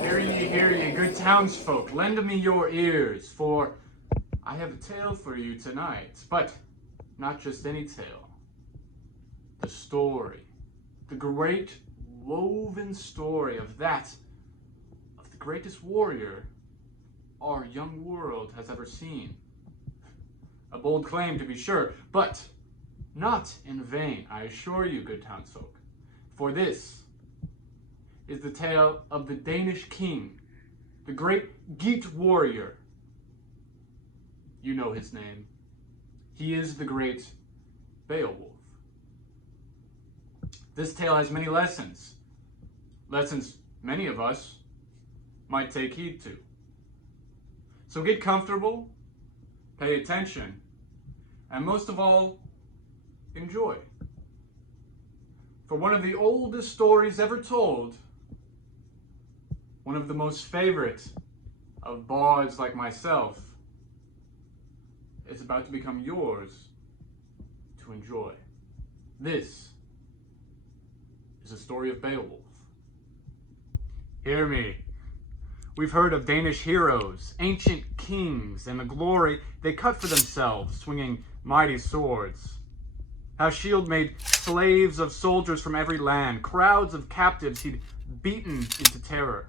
Hear ye, good townsfolk, lend me your ears, for I have a tale for you tonight, but not just any tale. The story, the great woven story of the greatest warrior our young world has ever seen. A bold claim, to be sure, but not in vain, I assure you, good townsfolk, for this is the tale of the Danish king, the great Geat warrior. You know his name. He is the great Beowulf. This tale has many lessons many of us might take heed to. So get comfortable, pay attention, and most of all, enjoy. For one of the oldest stories ever told, one of the most favorite of bards like myself, is about to become yours to enjoy. This is a story of Beowulf. Hear me. We've heard of Danish heroes, ancient kings, and the glory they cut for themselves, swinging mighty swords. How Shield made slaves of soldiers from every land, crowds of captives he'd beaten into terror.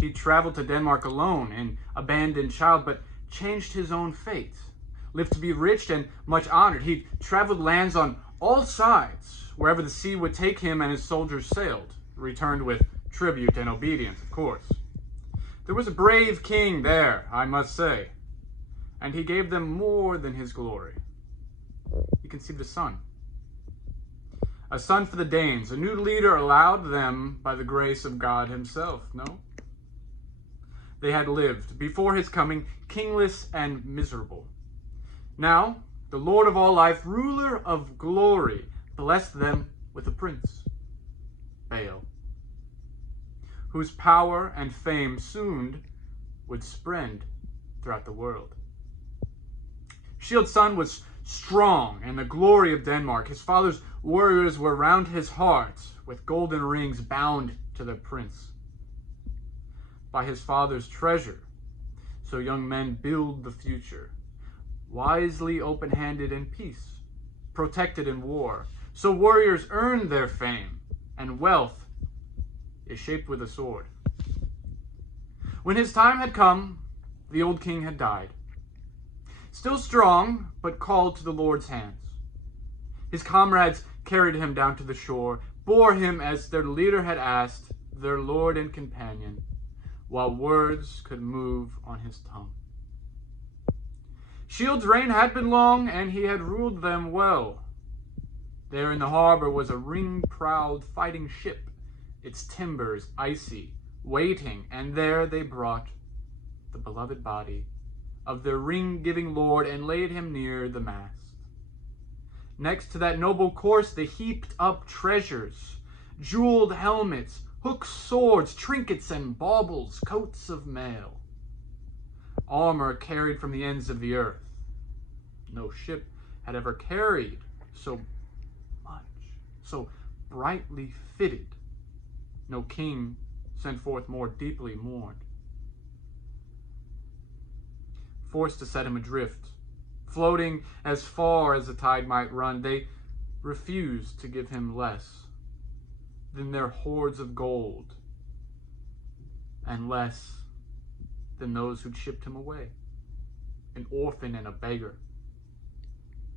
He traveled to Denmark alone, an abandoned child, but changed his own fate. Lived to be rich and much honored. He traveled lands on all sides, wherever the sea would take him, and his soldiers sailed, returned with tribute and obedience, of course. There was a brave king there, I must say, and he gave them more than his glory. He conceived a son for the Danes, a new leader allowed them by the grace of God himself, no? They had lived, before his coming, kingless and miserable. Now, the Lord of all life, ruler of glory, blessed them with a prince, Baal, whose power and fame soon would spread throughout the world. Shield's son was strong and the glory of Denmark. His father's warriors were round his heart, with golden rings bound to the prince. By his father's treasure, so young men build the future, wisely open-handed in peace, protected in war. So warriors earn their fame, and wealth is shaped with a sword. When his time had come, the old king had died. Still strong, but called to the Lord's hands. His comrades carried him down to the shore, bore him as their leader had asked, their lord and companion, while words could move on his tongue. Shield's reign had been long, and he had ruled them well. There in the harbor was a ring-prowed fighting ship, its timbers icy, waiting, and there they brought the beloved body of their ring-giving lord and laid him near the mast. Next to that noble corse they heaped up treasures, jeweled helmets, hooked swords, trinkets and baubles, coats of mail, armor carried from the ends of the earth. No ship had ever carried so much, so brightly fitted. No king sent forth more deeply mourned. Forced to set him adrift, floating as far as the tide might run, they refused to give him less than their hoards of gold, and less than those who'd shipped him away, an orphan and a beggar,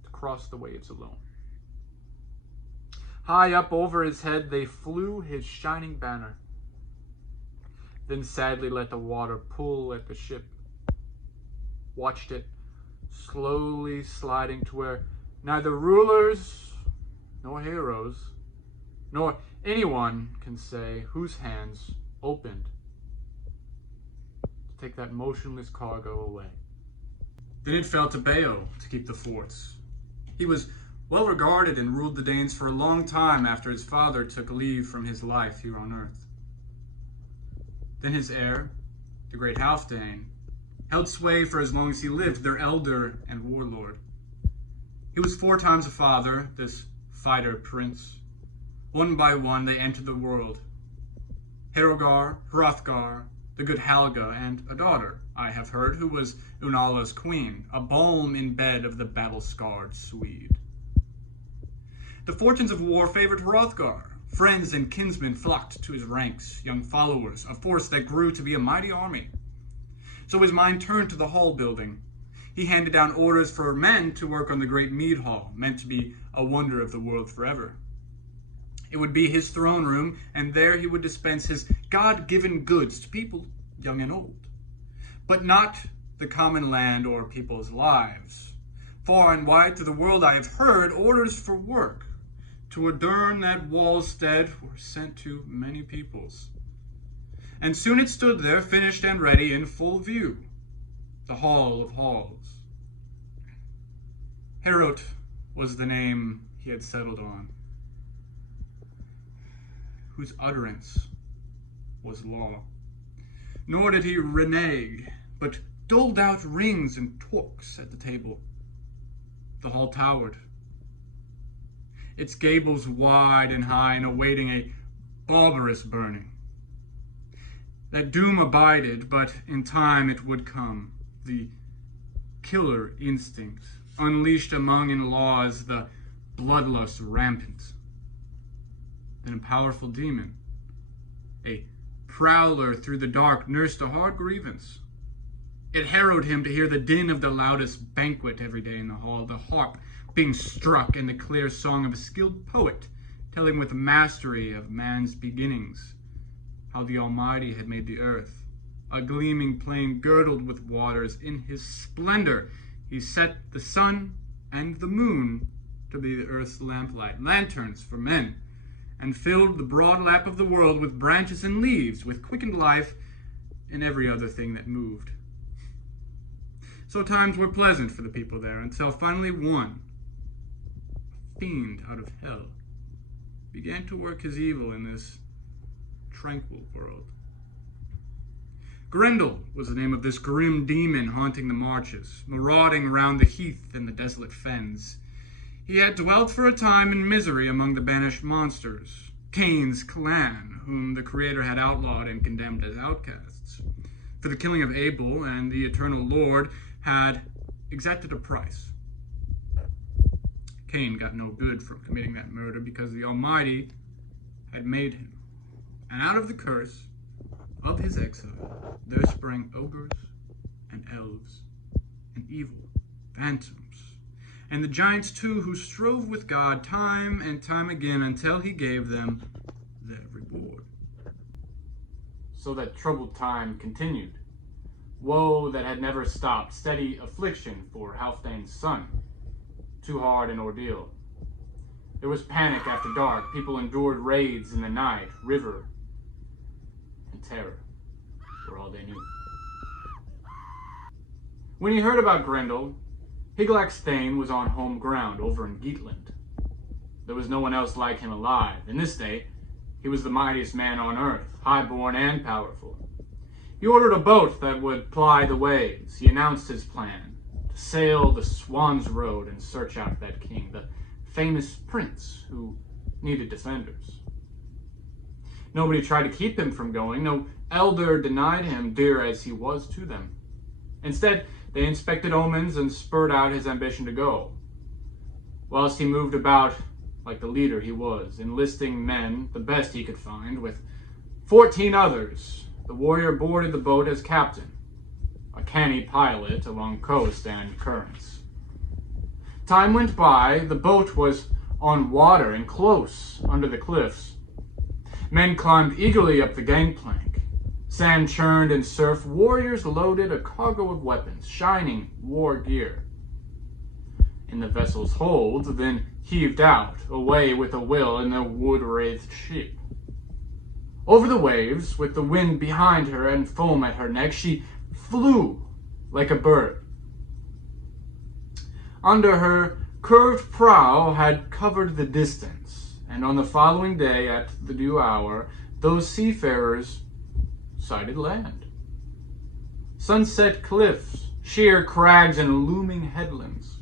to cross the waves alone. High up over his head they flew his shining banner, then sadly let the water pull at the ship, watched it slowly sliding to where neither rulers nor heroes nor anyone can say whose hands opened to take that motionless cargo away. Then it fell to Beowulf to keep the forts. He was well regarded and ruled the Danes for a long time after his father took leave from his life here on earth. Then his heir, the great Halfdane, held sway for as long as he lived, their elder and warlord. He was 4 times a father, this fighter prince. One by one they entered the world, Herogar, Hrothgar, the good Helga, and a daughter, I have heard, who was Unala's queen, a balm in bed of the battle-scarred Swede. The fortunes of war favored Hrothgar. Friends and kinsmen flocked to his ranks, young followers, a force that grew to be a mighty army. So his mind turned to the hall building. He handed down orders for men to work on the great mead hall, meant to be a wonder of the world forever. It would be his throne room, and there he would dispense his God-given goods to people young and old. But not the common land or people's lives. Far and wide through the world I have heard orders for work to adorn that wall's stead were sent to many peoples. And soon it stood there, finished and ready, in full view, the Hall of Halls. Herod was the name he had settled on, whose utterance was law. Nor did he renege, but doled out rings and torques at the table. The hall towered, its gables wide and high and awaiting a barbarous burning. That doom abided, but in time it would come, the killer instinct, unleashed among in-laws, the bloodlust rampant. Then a powerful demon, a prowler through the dark, nursed a hard grievance. It harrowed him to hear the din of the loudest banquet every day in the hall, the harp being struck and the clear song of a skilled poet telling with mastery of man's beginnings, how the Almighty had made the earth, a gleaming plain girdled with waters. In his splendor he set the sun and the moon to be the earth's lamplight, lanterns for men, and filled the broad lap of the world with branches and leaves, with quickened life and every other thing that moved. So times were pleasant for the people there, until finally one, a fiend out of hell, began to work his evil in this tranquil world. Grendel was the name of this grim demon haunting the marches, marauding around the heath and the desolate fens. He had dwelt for a time in misery among the banished monsters, Cain's clan, whom the Creator had outlawed and condemned as outcasts. For the killing of Abel, and the eternal Lord had exacted a price. Cain got no good from committing that murder because the Almighty had made him. And out of the curse of his exile, there sprang ogres and elves and evil phantoms, and the giants too, who strove with God time and time again until he gave them their reward. So that troubled time continued. Woe that had never stopped, steady affliction for Halfdane's son. Too hard an ordeal. There was panic after dark. People endured raids in the night. River and terror were all they knew. When he heard about Grendel, Hygelac Thane was on home ground over in Geatland. There was no one else like him alive. In this day, he was the mightiest man on earth, high-born and powerful. He ordered a boat that would ply the waves. He announced his plan to sail the Swan's Road and search out that king, the famous prince who needed defenders. Nobody tried to keep him from going. No elder denied him, dear as he was to them. Instead, they inspected omens and spurred out his ambition to go, whilst he moved about like the leader he was, enlisting men, the best he could find, with 14 others. The warrior boarded the boat as captain, a canny pilot along coast and currents. Time went by. The boat was on water and close under the cliffs. Men climbed eagerly up the gangplank. Sand churned in surf. Warriors loaded a cargo of weapons, shining war gear, in the vessel's hold, then heaved out, away with a will in the wood-wreathed ship. Over the waves, with the wind behind her and foam at her neck, she flew like a bird. Under her curved prow had covered the distance, and on the following day, at the due hour, those seafarers sighted land. Sunset cliffs, sheer crags, and looming headlands.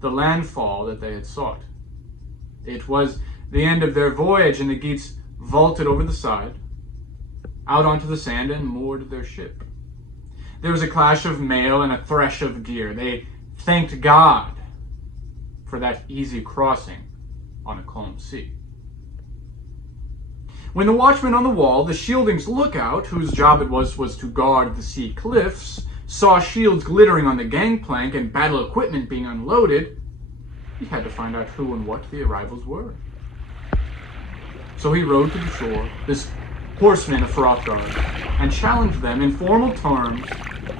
The landfall that they had sought. It was the end of their voyage, and the Geats vaulted over the side, out onto the sand and moored their ship. There was a clash of mail and a thresh of gear. They thanked God for that easy crossing on a calm sea. When the watchman on the wall, the shielding's lookout, whose job it was to guard the sea cliffs, saw shields glittering on the gangplank and battle equipment being unloaded, he had to find out who and what the arrivals were. So he rode to the shore, this horseman of Hrothgar, and challenged them in formal terms,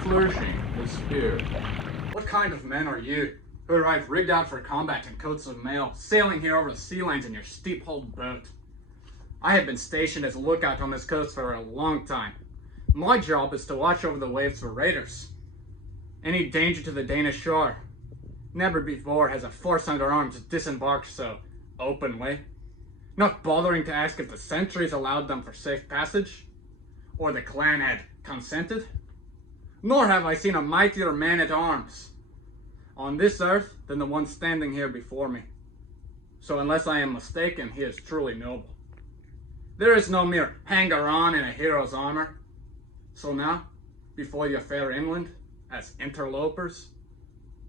flourishing his spear. What kind of men are you, who arrived rigged out for combat in coats of mail, sailing here over the sea lanes in your steep-hulled boat? I have been stationed as a lookout on this coast for a long time. My job is to watch over the waves for raiders. Any danger to the Danish shore. Never before has a force under arms disembarked so openly. Not bothering to ask if the sentries allowed them for safe passage, or the clan had consented. Nor have I seen a mightier man at arms on this earth than the one standing here before me. So unless I am mistaken, he is truly noble. There is no mere hanger-on in a hero's armor. So now, before you fare inland, as interlopers,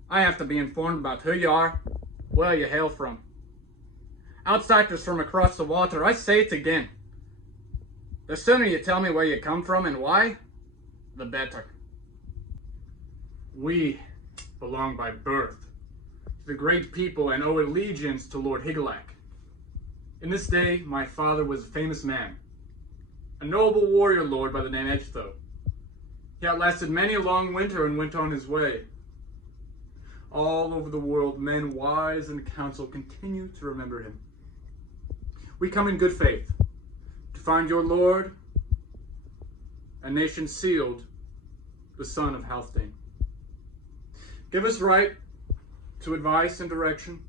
I have to be informed about who you are, where you hail from. Outsiders from across the water, I say it again. The sooner you tell me where you come from and why, the better. We belong by birth to the great people and owe allegiance to Lord Higelac. In this day, my father was a famous man, a noble warrior lord by the name Edgtho. He outlasted many a long winter and went on his way. All over the world, men wise in council continue to remember him. We come in good faith to find your lord, a nation sealed, the son of Halfdane. Give us right to advice and direction.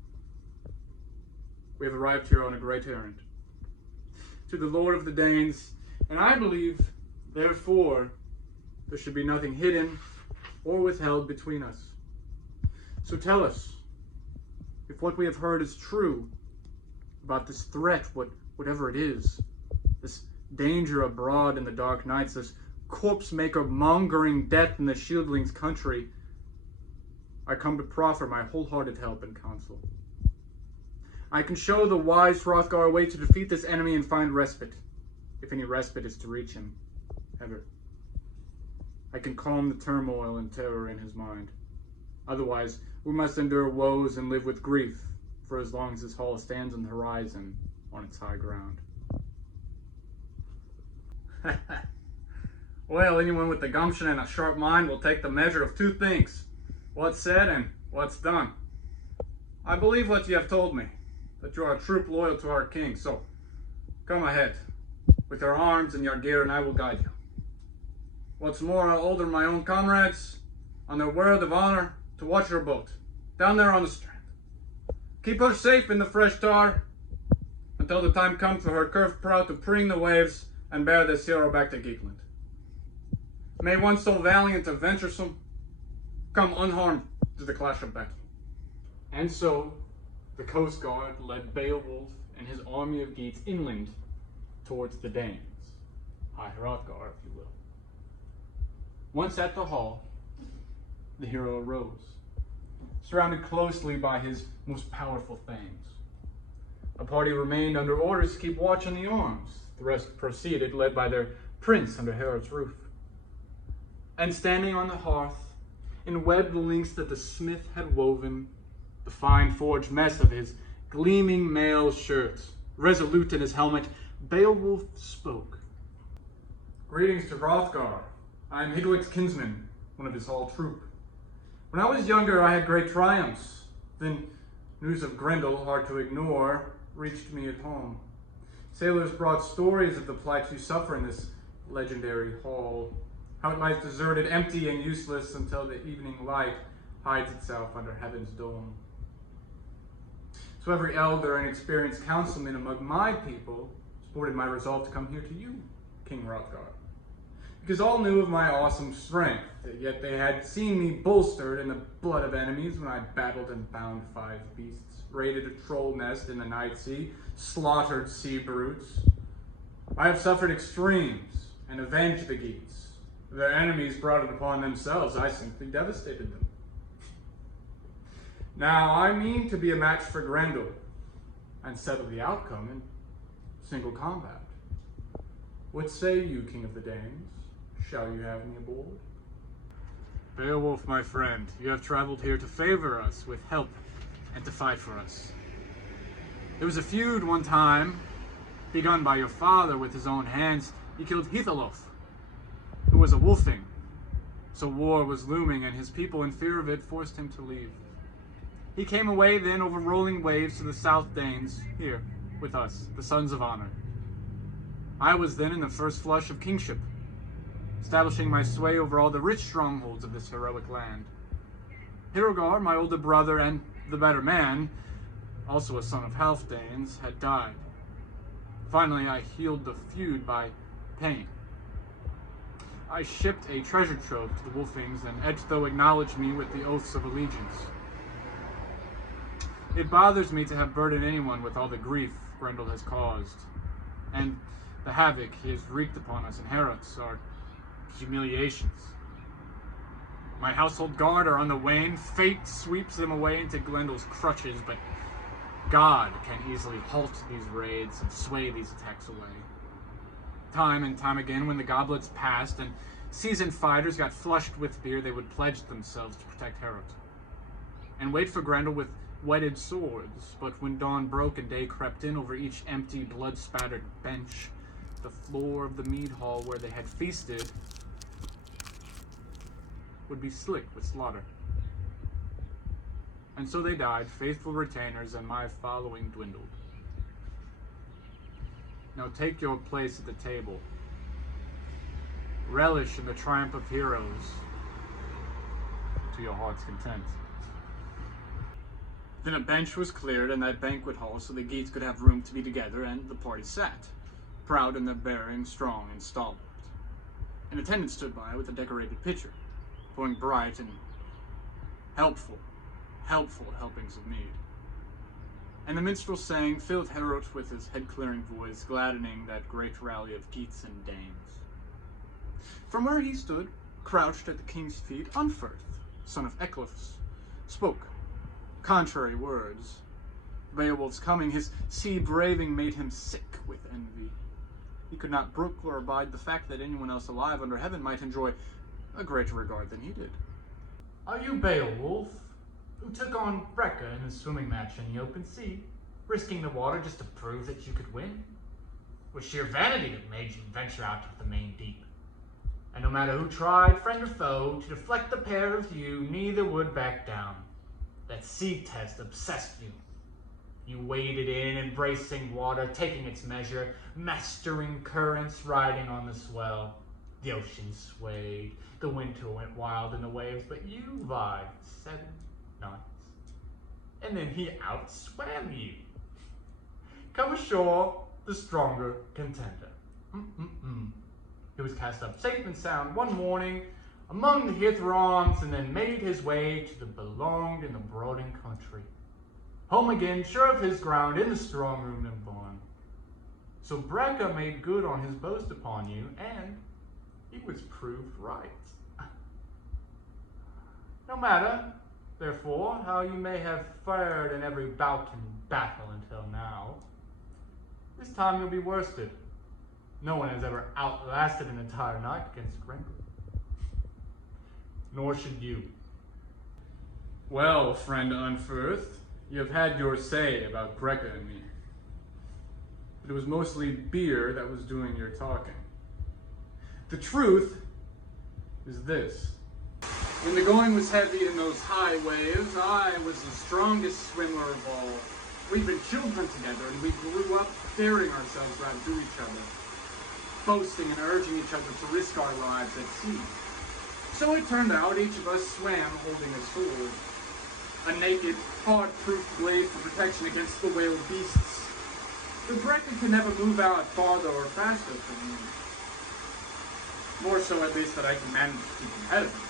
We have arrived here on a great errand. To the Lord of the Danes, and I believe, therefore, there should be nothing hidden or withheld between us. So tell us, if what we have heard is true, about this threat, whatever it is, this danger abroad in the dark nights, this corpse-maker mongering death in the shieldling's country, I come to proffer my wholehearted help and counsel. I can show the wise Hrothgar a way to defeat this enemy and find respite, if any respite is to reach him, ever. I can calm the turmoil and terror in his mind. Otherwise, we must endure woes and live with grief for as long as this hall stands on the horizon on its high ground. Well, anyone with the gumption and a sharp mind will take the measure of two things: what's said and what's done. I believe what you have told me, that you are a troop loyal to our king, so come ahead with your arms and your gear and I will guide you. What's more, I'll order my own comrades, on their word of honor, to watch your boat, down there on the strand. Keep her safe in the fresh tar, until the time comes for her curved prow to preen the waves and bear this hero back to Geekland. May one so valiant and venturesome come unharmed to the clash of battle. And so, the coast guard led Beowulf and his army of Geats inland towards the Danes, High Hrothgar, if you will. Once at the hall, the hero arose, surrounded closely by his most powerful thanes. A party remained under orders to keep watch on the arms. The rest proceeded, led by their prince under Herod's roof. And standing on the hearth, in webbed links that the smith had woven, the fine forged mesh of his gleaming mail shirt, resolute in his helmet, Beowulf spoke. Greetings to Hrothgar. I am Higelac's kinsman, one of his hall troop. When I was younger, I had great triumphs. Then news of Grendel, hard to ignore, reached me at home. Sailors brought stories of the plight you suffer in this legendary hall, how it lies deserted, empty, and useless until the evening light hides itself under heaven's dome. So every elder and experienced councilman among my people supported my resolve to come here to you, King Hrothgar, because all knew of my awesome strength, yet they had seen me bolstered in the blood of enemies when I battled and bound 5 beasts, raided a troll nest in the night sea, slaughtered sea brutes. I have suffered extremes, and avenge the Geats. Their enemies brought it upon themselves. I simply devastated them. Now I mean to be a match for Grendel and settle the outcome in single combat. What say you, King of the Danes? Shall you have me aboard? Beowulf, my friend, you have traveled here to favor us with help and to fight for us. There was a feud one time, begun by your father with his own hands. He killed Beowulf, who was a wolfing. So war was looming, and his people, in fear of it, forced him to leave. He came away then over rolling waves to the South Danes, here, with us, the Sons of Honor. I was then in the first flush of kingship, establishing my sway over all the rich strongholds of this heroic land. Hrothgar, my older brother and the better man, also a son of Halfdanes, had died. Finally, I healed the feud by pain. I shipped a treasure trove to the Wolfings, and Edgtho acknowledged me with the oaths of allegiance. It bothers me to have burdened anyone with all the grief Grendel has caused, and the havoc he has wreaked upon us inherits our humiliations. My household guard are on the wane. Fate sweeps them away into Grendel's crutches, but God can easily halt these raids and sway these attacks away. Time and time again, when the goblets passed and seasoned fighters got flushed with beer, they would pledge themselves to protect Herod and wait for Grendel with whetted swords. But when dawn broke and day crept in, over each empty, blood-spattered bench, the floor of the mead hall where they had feasted would be slick with slaughter. And so they died, faithful retainers, and my following dwindled. Now take your place at the table. Relish in the triumph of heroes to your heart's content. Then a bench was cleared in that banquet hall so the Geats could have room to be together, and the party sat, proud in their bearing, strong and stalwart. An attendant stood by with a decorated pitcher, pouring bright and helpful helpings of mead. And the minstrel sang, filled Herod with his head-clearing voice, gladdening that great rally of Geats and Danes. From where he stood, crouched at the king's feet, Unferth, son of Eclifs, spoke contrary words. Beowulf's coming, his sea-braving, made him sick with envy. He could not brook or abide the fact that anyone else alive under heaven might enjoy a greater regard than he did. Are you Beowulf, who took on Breca in the swimming match in the open sea, risking the water just to prove that you could win? It was sheer vanity that made you venture out to the main deep. And no matter who tried, friend or foe, to deflect the pair of you, neither would back down. That sea test obsessed you. You waded in, embracing water, taking its measure, mastering currents, riding on the swell. The ocean swayed, the winter went wild in the waves, but you vibed 7 knots. And then he outswam you. Come ashore, the stronger contender. He was cast up safe and sound one morning among the Hithrons, and then made his way to the belonged in the broadening country. Home again, sure of his ground, in the strong room and barn. So Breca made good on his boast upon you, and he was proved right. No matter, therefore, how you may have fared in every bout and battle until now, this time you'll be worsted. No one has ever outlasted an entire night against Grendel. Nor should you. Well, friend Unferth, you have had your say about Breca and me. But it was mostly beer that was doing your talking. The truth is this. When the going was heavy in those high waves, I was the strongest swimmer of all. We'd been children together, and we grew up daring ourselves right to each other, boasting and urging each other to risk our lives at sea. So it turned out each of us swam holding a sword, a naked, hard-proof blade for protection against the whale beasts. The Breca could never move out farther or faster from me. More so, at least, that I can manage to keep ahead of him.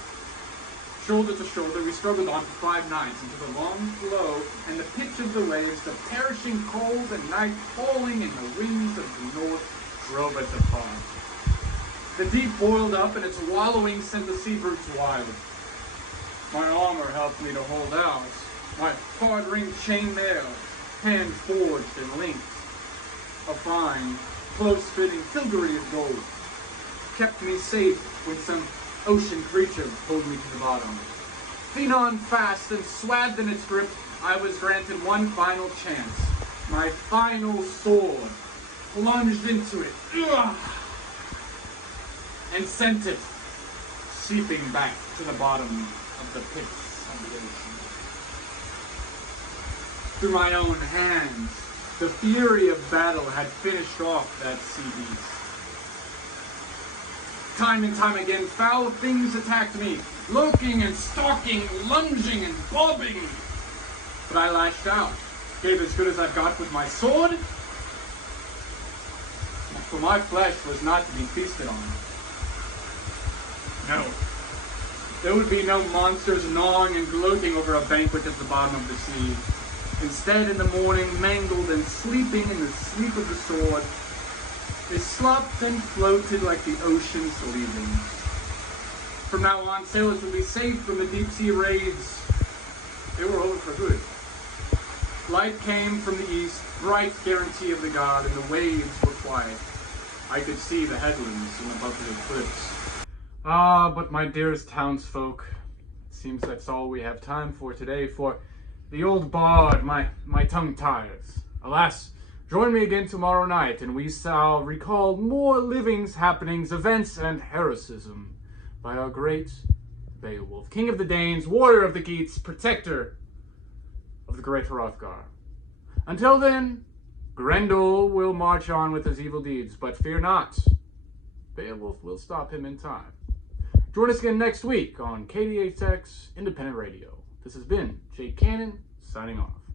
Shoulder to shoulder, we struggled on for 5 nights until the long flow and the pitch of the waves, the perishing cold and night falling in the winds of the north, drove us apart. The deep boiled up and its wallowing sent the sea brutes wild. My armor helped me to hold out. My hard-ringed chainmail, hand forged and linked. A fine, close-fitting filigree of gold kept me safe when some ocean creature pulled me to the bottom. Phenon fast and swathed in its grip, I was granted one final chance. My final sword plunged into it, and sent it seeping back to the bottom of the pits of the ocean. Through my own hands, the fury of battle had finished off that sea beast. Time and time again, foul things attacked me, lurking and stalking, lunging and bobbing. But I lashed out, gave as good as I've got with my sword, for my flesh was not to be feasted on. No. There would be no monsters gnawing and gloating over a banquet at the bottom of the sea. Instead, in the morning, mangled and sleeping in the sleep of the sword, they slopped and floated like the ocean's leavings. From now on, sailors would be safe from the deep sea raids. They were over for good. Light came from the east, bright guarantee of the god, and the waves were quiet. I could see the headlands and the buffeted cliffs. Ah, but my dearest townsfolk, it seems that's all we have time for today, for the old bard, my tongue tires. Alas, join me again tomorrow night, and we shall recall more livings, happenings, events, and heroism by our great Beowulf, king of the Danes, warrior of the Geats, protector of the great Hrothgar. Until then, Grendel will march on with his evil deeds, but fear not, Beowulf will stop him in time. Join us again next week on KDHX Independent Radio. This has been Jake Cannon, signing off.